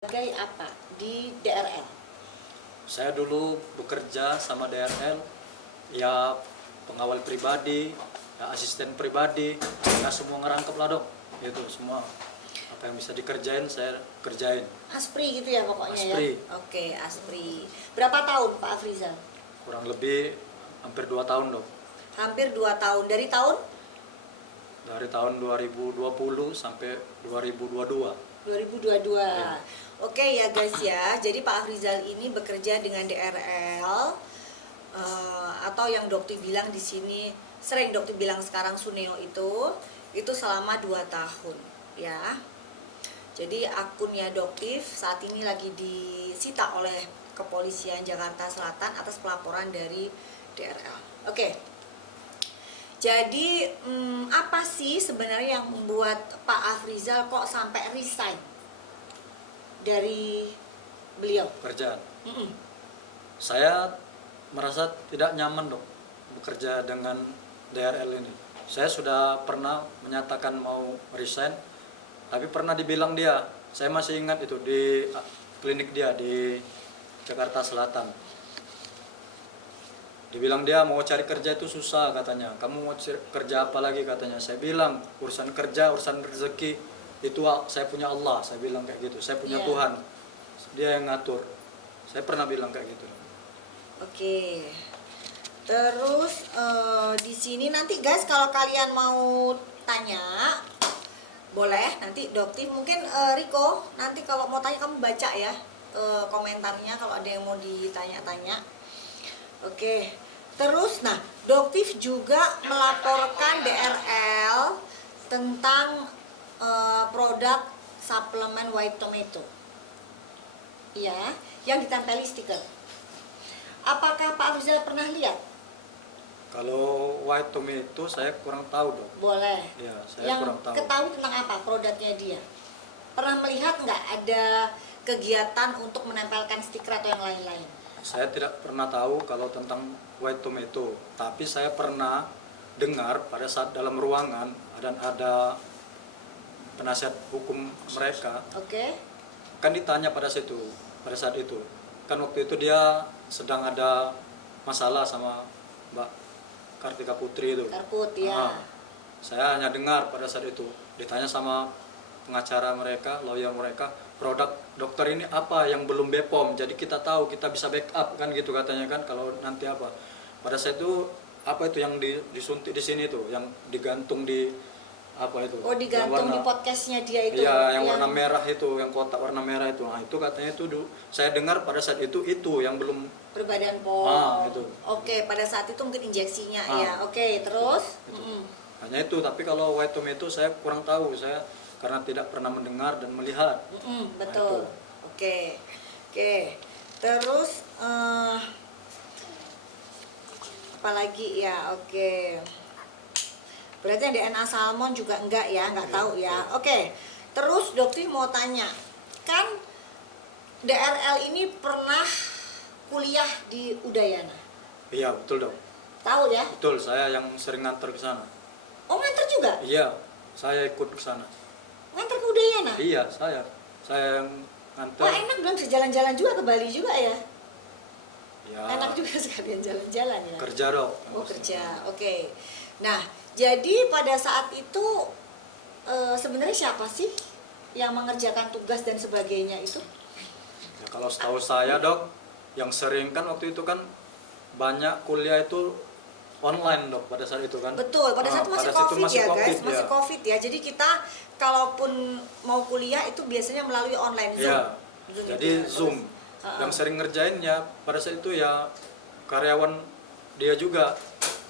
Sebagai apa di DRL? Saya dulu bekerja sama DRL, ya pengawal pribadi, ya asisten pribadi, ya semua ngerangkep lah dok. Itu semua apa yang bisa dikerjain saya kerjain. Aspri gitu ya pokoknya Aspri. ya? Oke, Aspri. Berapa tahun Pak Afrizal? Kurang lebih hampir 2 tahun dok. Hampir 2 tahun. Dari tahun? Dari tahun 2020 sampai 2022. 2022. Ya. Oke ya guys ya, jadi Pak Afrizal ini bekerja dengan DRL atau yang Dokti bilang di sini, sering Dokti bilang sekarang Suneo itu selama 2 tahun ya. Jadi akunnya Doktif saat ini lagi disita oleh Kepolisian Jakarta Selatan atas pelaporan dari DRL. Oke. Jadi apa sih sebenarnya yang membuat Pak Afrizal kok sampai resign dari beliau? Kerjaan. Mm-mm. Saya merasa tidak nyaman dok bekerja dengan DRL ini. Saya sudah pernah menyatakan mau resign, tapi pernah dibilang dia, saya masih ingat itu di klinik dia di Jakarta Selatan. Dibilang dia mau cari kerja itu susah katanya. Kamu mau kerja apa lagi katanya. Saya bilang urusan kerja, urusan rezeki itu saya punya Allah. Saya bilang kayak gitu. Saya punya Tuhan. Dia yang ngatur. Saya pernah bilang kayak gitu. Oke. Terus di sini nanti guys kalau kalian mau tanya boleh nanti Doktif mungkin Riko nanti kalau mau tanya kamu baca ya komentarnya kalau ada yang mau ditanya-tanya. Oke. Terus nah Doktif juga melaporkan DRL tentang produk suplemen white tomato. Iya, yang ditempeli stiker. Apakah Pak Afrizal pernah lihat? Kalau white tomato saya kurang tahu dok. Boleh. Ya, saya Yang kurang tahu. ketahui tentang apa produknya dia? Pernah melihat nggak ada kegiatan untuk menempelkan stiker atau yang lain-lain? Saya tidak pernah tahu kalau tentang white tomato. Tapi saya pernah dengar pada saat dalam ruangan dan ada penasihat hukum mereka. Oke. Kan ditanya pada saat itu kan waktu itu dia sedang ada masalah sama Mbak Kartika Putri itu. Karput ya. Saya hanya dengar pada saat itu ditanya sama pengacara mereka, lawyer mereka, produk dokter ini apa yang belum BPOM, jadi kita tahu kita bisa backup kan gitu katanya kan kalau nanti apa. Pada saat itu apa itu yang disuntik di sini tuh, yang digantung di apa itu? Oh digantung di podcastnya dia itu. Iya, yang warna merah itu, yang kotak warna merah itu. Nah, itu katanya itu saya dengar pada saat itu yang belum berbadan POM. itu. Oke, pada saat itu mungkin injeksinya ya. Oke, terus Hanya itu, tapi kalau white tomato saya kurang tahu, saya karena tidak pernah mendengar dan melihat. betul. Nah, Oke. Oke. Terus apalagi ya? Oke. Berarti yang DNA salmon juga enggak ya, enggak tahu ya. Oke. Terus Dokter mau tanya, kan DRL ini pernah kuliah di Udayana. Iya, betul dong. Tahu ya? Betul, saya yang sering nganter ke sana. Oh, nganter juga? Iya, saya ikut ke sana. Nganter ke Udayana? Iya, saya yang nganter. Wah, enak dong, jalan-jalan juga ke Bali juga ya. Ya, Enak juga sekalian jalan-jalan ya. kerja dong. Oh, kerja. Oke. Nah, jadi pada saat itu sebenarnya siapa sih yang mengerjakan tugas dan sebagainya itu? Ya, kalau setahu saya dok, yang sering kan waktu itu kan banyak kuliah itu online dok pada saat itu kan. Betul, pada saat itu masih pada saat COVID ya guys, COVID, masih ya. COVID ya. Jadi kita kalaupun mau kuliah itu biasanya melalui online Zoom. Ya, jadi itu ya. Zoom. Yang sering ngerjain ya pada saat itu ya karyawan dia juga,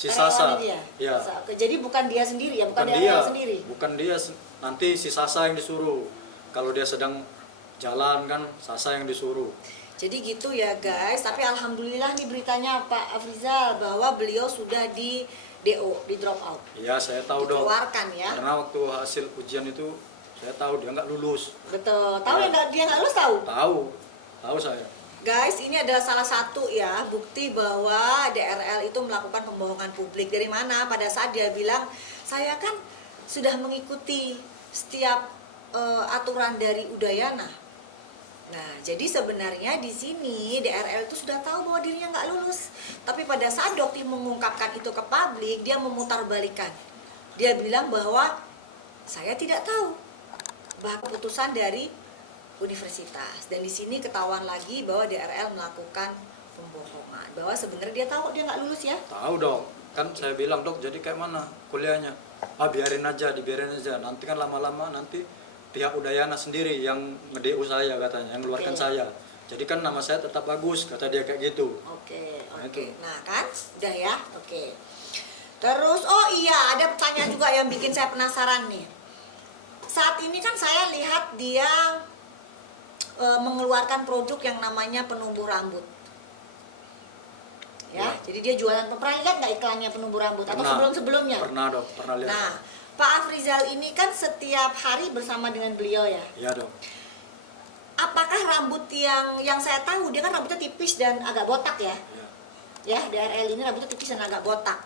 si Sasa. Karyawannya dia? Ya. Oke, jadi bukan dia sendiri ya, bukan dia, DRL sendiri. bukan dia, nanti si Sasa yang disuruh. Kalau dia sedang jalan kan Sasa yang disuruh. Jadi gitu ya guys, tapi alhamdulillah nih beritanya Pak Afrizal bahwa beliau sudah di DO, di drop out. Iya, saya tahu dong. Dikeluarkan ya. Karena waktu hasil ujian itu saya tahu dia nggak lulus. Betul. Tahu Ya. ya dia nggak lulus tahu? Tahu saya. Guys, ini adalah salah satu ya bukti bahwa DRL itu melakukan pembohongan publik. Dari mana? Pada saat dia bilang, saya kan sudah mengikuti setiap aturan dari Udayana. Nah, jadi sebenarnya di sini DRL itu sudah tahu bahwa dirinya nggak lulus. Tapi pada saat Doktif mengungkapkan itu ke publik, dia memutarbalikkan. Dia bilang bahwa saya tidak tahu bahwa keputusan dari universitas. Dan di sini ketahuan lagi bahwa DRL melakukan pembohongan. Bahwa sebenarnya dia tahu dia nggak lulus ya. Tahu dong, kan saya bilang dok, jadi kayak mana kuliahnya? Ah biarin aja, dibiarin aja. Nanti kan lama-lama nanti pihak Udayana sendiri yang nge-DU saya katanya, yang ngeluarkan Oke. saya. Jadi kan nama saya tetap bagus, kata dia kayak gitu. Oke, Nah, oke. itu. Nah, kan udah ya. Oke. Terus oh iya, ada pertanyaan juga yang bikin saya penasaran nih. Saat ini kan saya lihat dia mengeluarkan produk yang namanya penumbuh rambut. Ya, Ya. jadi dia jualan, pernah lihat nggak iklannya penumbuh rambut atau sebelum-sebelumnya? Pernah dok, pernah lihat. Nah, Pak Afrizal ini kan setiap hari bersama dengan beliau ya. Iya dok. Apakah rambut yang saya tahu dia kan rambutnya tipis dan agak botak ya? Iya. Ya, DRL ini rambutnya tipis dan agak botak.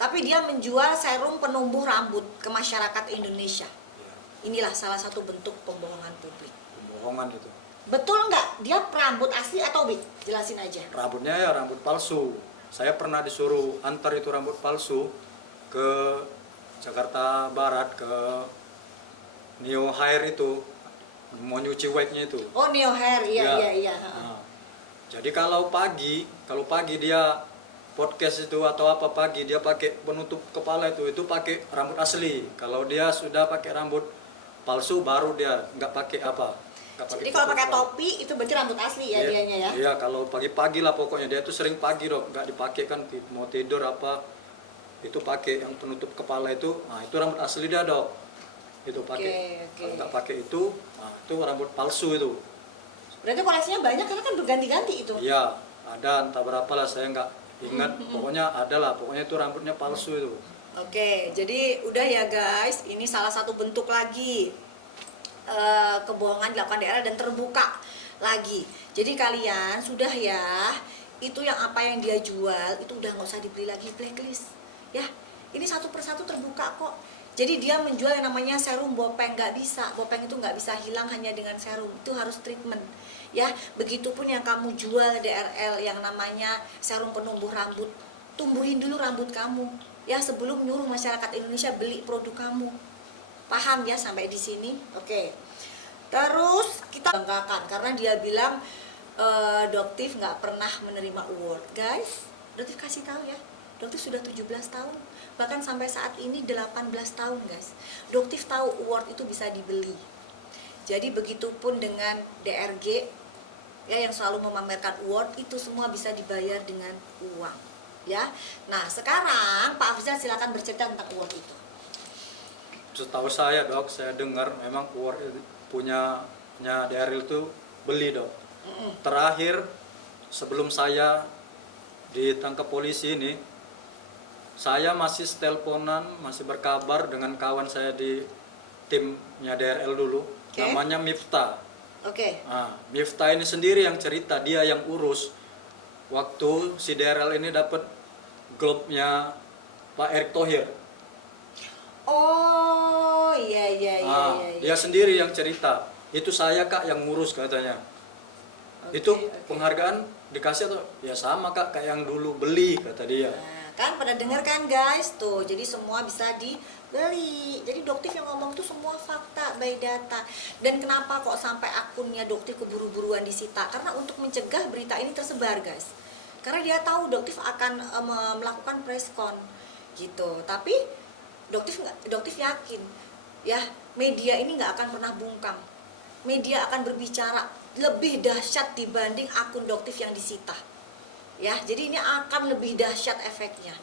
Tapi dia menjual serum penumbuh rambut ke masyarakat Indonesia. Iya. Inilah salah satu bentuk pembohongan publik. Pembohongan gitu. Betul nggak? Dia rambut asli atau wig? Jelasin aja. Rambutnya ya rambut palsu. Saya pernah disuruh antar itu rambut palsu ke Jakarta Barat, ke Neo Hair itu, mau nyuci white-nya itu. Oh, Neo Hair, iya, Ya. iya, iya. Nah, jadi kalau pagi dia podcast itu atau apa pagi dia pakai penutup kepala itu pakai rambut asli. Kalau dia sudah pakai rambut palsu baru dia nggak pakai apa. Nggak Jadi pakai kalau pakai kepala. topi itu berarti rambut asli ya Iya, dianya ya. Iya, kalau pagi-pagi lah pokoknya dia tuh sering pagi dok, nggak dipakai kan mau tidur apa itu pakai yang penutup kepala itu, nah itu rambut asli dia dok, itu pakai. Oke. Kalau nggak pakai itu, nah itu rambut palsu itu. Berarti koleksinya banyak karena kan berganti-ganti itu. Iya, ada entah berapa lah saya nggak ingat, pokoknya ada lah, pokoknya itu rambutnya palsu itu. Oke, jadi udah ya guys, ini salah satu bentuk lagi kebohongan dilakukan daerah dan terbuka lagi. Jadi kalian sudah ya, itu yang apa yang dia jual itu udah nggak usah dibeli lagi, blacklist ya. Ini satu persatu terbuka kok. Jadi dia menjual yang namanya serum bopeng, nggak bisa. Bopeng itu nggak bisa hilang hanya dengan serum, itu harus treatment ya. Begitupun yang kamu jual DRL yang namanya serum penumbuh rambut, tumbuhin dulu rambut kamu ya sebelum nyuruh masyarakat Indonesia beli produk kamu. Paham ya sampai di sini? Oke. Terus kita banggakan karena dia bilang Doktif nggak pernah menerima award. Guys, Doktif kasih tahu ya. Doktif sudah 17 tahun. Bahkan sampai saat ini 18 tahun, guys. Doktif tahu award itu bisa dibeli. Jadi begitupun dengan DRG ya yang selalu memamerkan award, itu semua bisa dibayar dengan uang. Ya. Nah, sekarang Pak Afrizal silakan bercerita tentang award itu. Setahu saya dok, saya dengar memang punya DRL itu beli dok. Terakhir sebelum saya ditangkap polisi ini, saya masih teleponan, masih berkabar dengan kawan saya di timnya DRL dulu, Oke. namanya Miftah. Oke. Nah, Miftah ini sendiri yang cerita, dia yang urus waktu si DRL ini dapat globnya Pak Erick Thohir. Oh, iya iya iya Ah, iya. dia sendiri yang cerita. Itu saya kak yang ngurus katanya. Oke, Itu oke. penghargaan dikasih atau ya sama kak kayak yang dulu beli kata dia. Nah, kan pada denger kan guys tuh, jadi semua bisa dibeli. Jadi Doktif yang ngomong tuh semua fakta by data. Dan kenapa kok sampai akunnya Doktif keburu-buruan disita? Karena untuk mencegah berita ini tersebar guys. Karena dia tahu Doktif akan melakukan preskon gitu. Tapi Doktif yakin ya media ini nggak akan pernah bungkam. Media akan berbicara lebih dahsyat dibanding akun Doktif yang disita. Ya, jadi ini akan lebih dahsyat efeknya.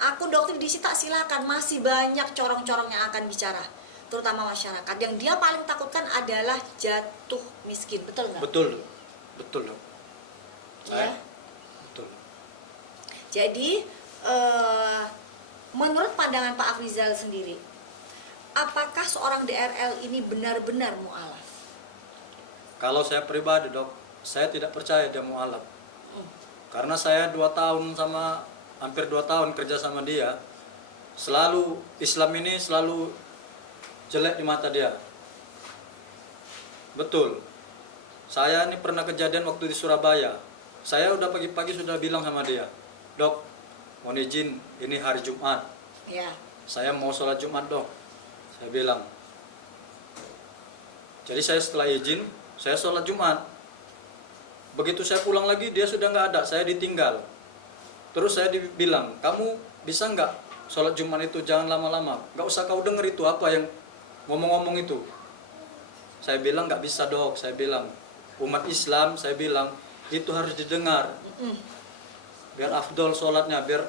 Akun Doktif disita silakan, masih banyak corong-corong yang akan bicara, terutama masyarakat. Yang dia paling takutkan adalah jatuh miskin, betul nggak? Betul, betul dok. Ya. Betul. Jadi menurut pandangan Pak Afrizal sendiri, apakah seorang DRL ini benar-benar mu'alaf? Kalau saya pribadi dok, saya tidak percaya dia mualaf. Hmm. Karena saya 2 tahun hampir 2 tahun kerja sama dia, selalu Islam ini selalu jelek di mata dia. Betul. Saya ini pernah kejadian waktu di Surabaya. Saya udah pagi-pagi sudah bilang sama dia, "Dok, mohon izin, ini hari Jumat. Ya. Saya mau sholat Jumat, Dok." Saya bilang. Jadi saya setelah izin, saya sholat Jumat. Begitu saya pulang lagi, dia sudah nggak ada, saya ditinggal. Terus saya dibilang, "Kamu bisa nggak sholat Jumat itu jangan lama-lama, nggak usah kau denger itu apa yang ngomong-ngomong itu." Saya bilang, "Nggak bisa, Dok." Saya bilang, umat Islam, saya bilang itu harus didengar, biar afdol sholatnya, biar,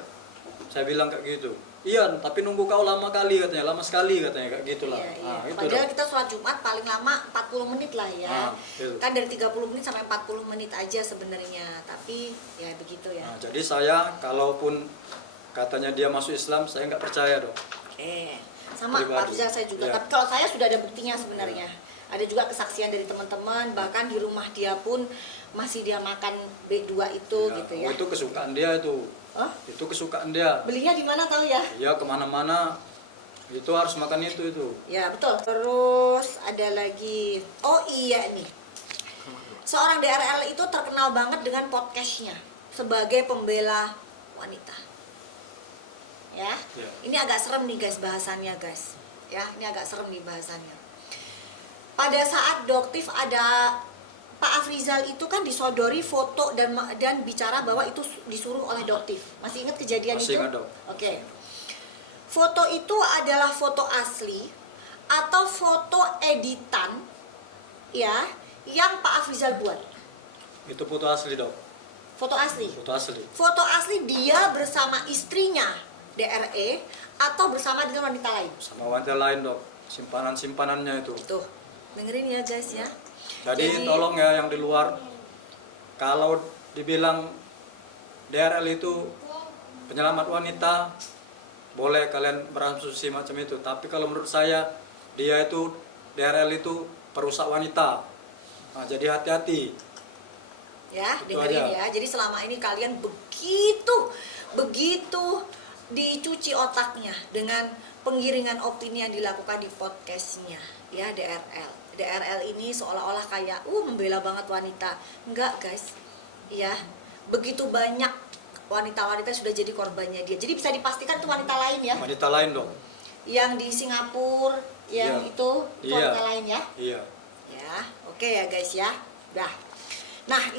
saya bilang kayak gitu. "Iya, tapi nunggu kau lama kali," katanya, "lama sekali," katanya, kayak gitulah. Iya, iya. Nah, itu Padahal Dok. kita sholat Jumat paling lama 40 menit lah ya. Itu. Kan dari 30 menit sampai 40 menit aja sebenarnya. Tapi ya begitu ya. Nah, jadi saya kalaupun katanya dia masuk Islam, saya nggak percaya, Dok. Sama Pak Pribadi. Rizal saya juga. Iya. Tapi kalau saya sudah ada buktinya sebenarnya. Ada juga kesaksian dari teman-teman, bahkan di rumah dia pun masih dia makan B2 itu gitu ya. Oh, itu kesukaan dia itu. Oh, Itu kesukaan dia. belinya di mana tahu ya? Ya kemana-mana itu harus makan itu. Ya betul. Terus ada lagi, oh iya nih, seorang DRL itu terkenal banget dengan podcastnya sebagai pembela wanita. Ya, Ya. ini agak serem nih guys bahasannya guys. Ya, ini agak serem nih bahasannya. Pada saat Doktif ada Pak Afrizal itu kan disodori foto dan bicara bahwa itu disuruh oleh Doktif. Masih ingat kejadian Masih itu? ingat, Dok. Oke. Foto itu adalah foto asli atau foto editan ya yang Pak Afrizal buat. Itu foto asli, Dok. Foto asli. Foto asli. Foto asli dia bersama istrinya DRE atau bersama dengan wanita lain. Sama wanita lain, Dok. Simpanan-simpanannya itu. Tuh, dengerin ya guys ya. Jadi tolong ya yang di luar, kalau dibilang DRL itu penyelamat wanita, boleh kalian berasumsi macam itu. Tapi kalau menurut saya, dia itu DRL itu perusak wanita. Nah, jadi hati-hati. Ya, Itu dengerin aja. ya. Jadi selama ini kalian begitu dicuci otaknya dengan penggiringan opini yang dilakukan di podcastnya ya DRL. DRL ini seolah-olah kayak membela banget wanita. Enggak guys. Ya, begitu banyak wanita-wanita sudah jadi korbannya dia. Jadi bisa dipastikan itu wanita lain ya. Wanita lain, Dok. Yang di Singapura, yang Iya. itu Iya. wanita lain ya. Iya. Ya, oke ya guys ya. Dah. Nah,